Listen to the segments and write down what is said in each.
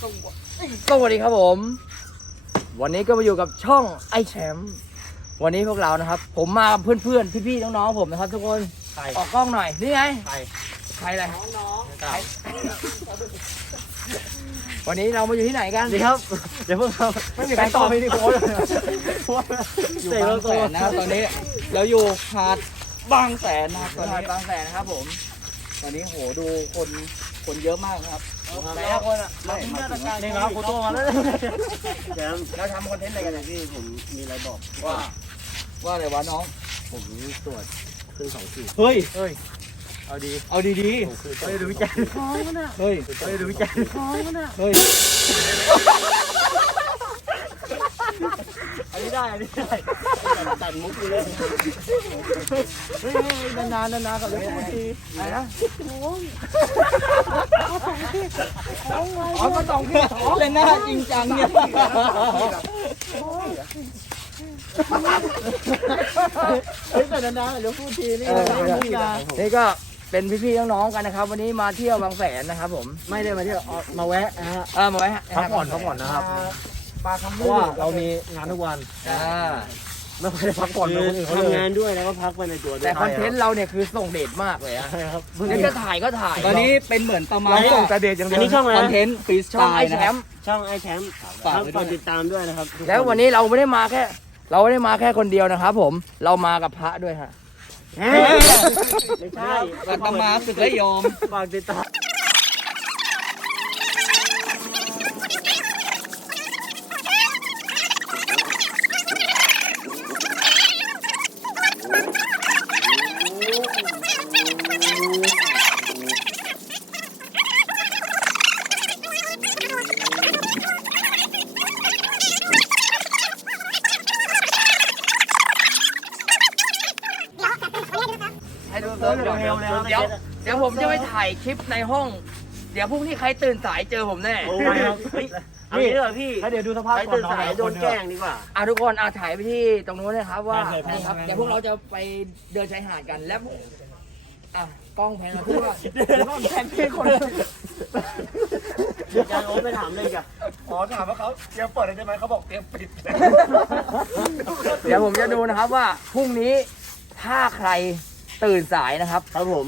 สวัสดีครับผม วันนี้ก็มาอยู่กับช่องไอแชมป์วันนี้พวกเรานะครับ ผมมากับเพื่อนๆพี่ๆน้องๆผมนะครับ ทุกคนใครออกกล้องหน่อยนี่ไงใครใครอะไรน้องๆวันนี้เรามาอยู่ที่ไหนกันดีครับเดี๋ยวเพิ่งครับไม่มีใครตอบไม่ได้โค้ดอยู่บางแสนนะครับตอนนี้เราอยู่หาดบางแสนนะครับตอนนี้บางแสนนะครับผม ตอนนี้โหดูคนคนเยอะมากนะครับ ไหนอะคนอะเราเพิ่งเลือกรายการนี่ครับโคโต้มาแล้วแจมเราทำคอนเทนต์อะไรกันเนี่ยพี่ผมมีอะไรบอกว่า ว่าอะไรวะน้อง ผมตรวจขึ้นสองขีดเฮ้ยเฮ้ยเอาดี เอาดีผมคือไม่รู้จักๆเฮ้ยไม่รู้จักเฮ้ย อันนี้ได้ อันนี้ได้ตัดมุกเลยเฮ้ยนานๆนานๆกับเรื่องพูดทีอะไรนะอ๋อมาสองพี่ท้องเลยนะจริงจังเนี่ยเฮ้ยแต่นานๆเดี๋ยวพูดทีนี่เออนี่ก็เป็นพี่ๆน้องๆกันนะครับ วันนี้มาเที่ยวบางแสนนะครับ ผมไม่ได้มาเที่ยวมาแวะนะฮะเออมาไว้พักผ่อนพักผ่อนนะครับ ปลาคำเพมูราะว่าเรามีงานทุกวันอ่าไม่ค่อยได้พักผ่อนเหมือนคนอื่นเขาเลยทำงานด้วยแล้วก็พักไปในตัวด้วแต่ยคอนเทนต์เราเนี่ยคือส่งเดชมากเลยอะใช่ครับแล้วจะถ่ายก็ถ่ายตอนนี้เป็นเหมือนประมาณไลฟ์ส่งแต่เดทอย่างเดีอันนี้ช่องอะไรคอนนะเทนต์ฟรีสช่ไตองไอล์แชนะครัมบป์ช่องไอแชมป์ฝากครับไว้ด้วยฝากติดตามด้วยนะครับทุกคแล้ววันนี้เราไม่ได้มาแค่ เราไม่ได้มาแค่คนเดียวนะครับผมเรามากับพระด้วยฮะ เฮ้ยไม่ใช่อาตมาสึกและยอม ฝากติดตาม ให้ดูเพิ่มเดี๋ยวเดี๋ยวเดี๋ยวเดี๋ยวผมจะไปถ่ายคลิปในห้อง เดี๋ยวพรุ่งนี้ใครตื่นสายเจอผมแน่ โอ้ยครับเฮ้ยเอางี้ดีกว่าพี่ถ้าเดี๋ยวดูสภาพใครก่อนตื่นนอนสายโดนแกล้งดีกว่า อะทุกคนอะถ่ายไปที่ตรงนู้นนะครับว่าได้เลยนี่ครับได้เลยเดี๋ยวพวกเราจะไปเดินชายหาดกันแล้วอะกล้องแพนมาที่ว่าเดี๋ยวก่อนแทนพี่คนอาจารย์โอ๊ตไปถามเลยกับอ๋อถามว่าเขาเตรียมเปิดได้ไหมเขาบอกเตรียมปิด เดี๋ยวผมจะดูนะครับว่าพรุ่งนี้ถ้าใคร ตื่นสายนะครับ ครับผม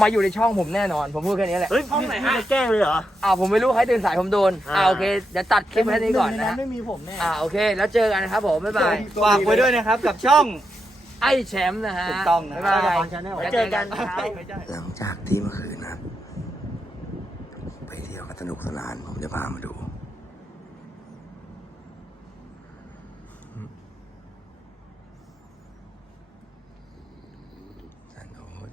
มาอยู่ในช่องผมแน่นอน ผมพูดแค่นี้แหละเฮ้ยพี่พี่จะแกล้งเลยเหรอ อ่าผมไม่รู้ใครตื่นสายผมโดนอ่าอ่าโอเคเดี๋ยวตัดคลิปแค่นี้ก่อนนะฮะไม่มีผมแน่อ่าโอเค แล้วเจอกันนะครับผมบ๊ายบายฝากไว้ด้วยนะครับกับช่องไอ้แชมป์นะฮะถูกต้องนะบ๊ายบายไว้เจอกันครับหลังจากที่เมื่อคืนนะครับไปเที่ยวกันสนุกสนานผมจะพามาดู สันโอ๊ต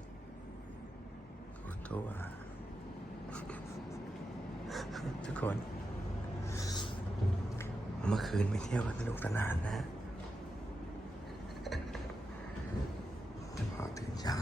กุตัวทุกคน เมื่อคืนไปเที่ยวกันสนุกสนานนะแต่พอตื่นเช้า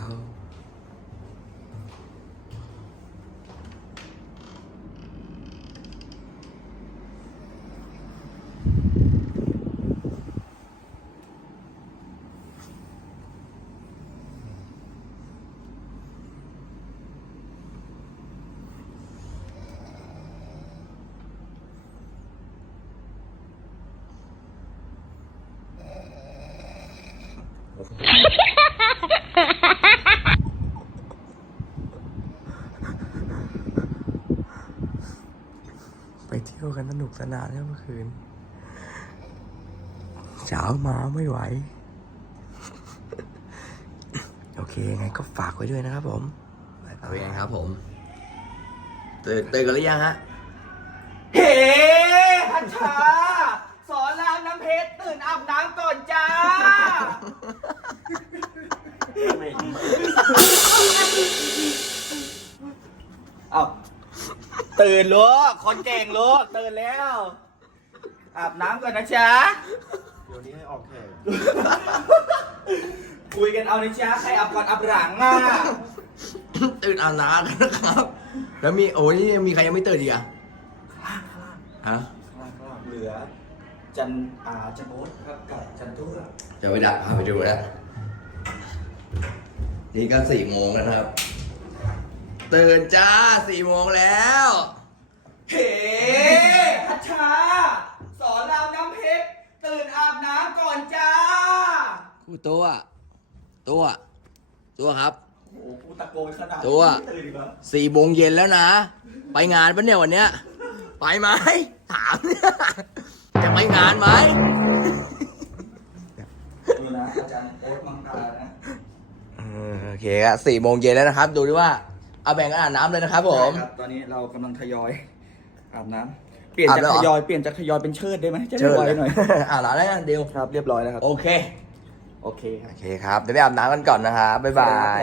กันสนุกสนานแล้วเมื่อคืนเช้ามาไม่ไหว โอเคยังไงก็ฝากไว้ด้วยนะครับผมเอาเองครับผมตื่นตื่นกันหรือยังฮะ เฮ้พันชาสอนรามน้ำเพชรตื่นอาบน้ำก่อนจ้าเอา ตื่นลูกคนเก่งลูกตื่นแล้ว อาบน้ำก่อนนะจ๊ะเดี๋ยวนี้ให้ออกแขกคุยกันเอานะจ๊ะใครอาบก่อนอาบหลังอะตื่นอาบน้ำกันนะครับ แล้วมีโอ้ยนี่ยังมีใครยังไม่ตื่นอีกอะฮะเหลือ จันอาจันโอ๊ตครับกับจันทุ่งจะไปดักพาไปดูแล้วนี่ก็สี่โมงแล้วนะครับ ตื่นจ้าสี่โมงแล้ว เฮ้ฮัชชา สอนรามน้ำเพชร ตื่นอาบน้ำก่อนจ้าครูตัว ตัว ตัวครับ โอ้โหกูตะโกนขนาดตัวสี่โมงเย็นแล้วนะ ไปงานปะเนี่ยวันเนี้ย ไปไหม ถามเนี่ยจะไปงานไหม ดูนะอาจารย์โอ๊ตมังกรนะโอเคครับสี่โมงเย็นแล้วนะครับ ดูดิว่า เอาแบ่งกันอาบน้ำเลยนะครับผม ใช่ครับตอนนี้เรากำลังทยอยอาบน้ำเปลี่ยนจากอาบแล้วเหรอทยอยเปลี่ยนจากทยอยเป็นเชิดได้ไหมจะได้เชิญไวเลยหน่อยอ่าบน้ำแล้วนะเดียวครับเรียบร้อยแล้วครับโอเค โอเคครับ โอเคครับ เดี๋ยวไปอาบน้ำกันก่อนนะครับ บ๊ายบาย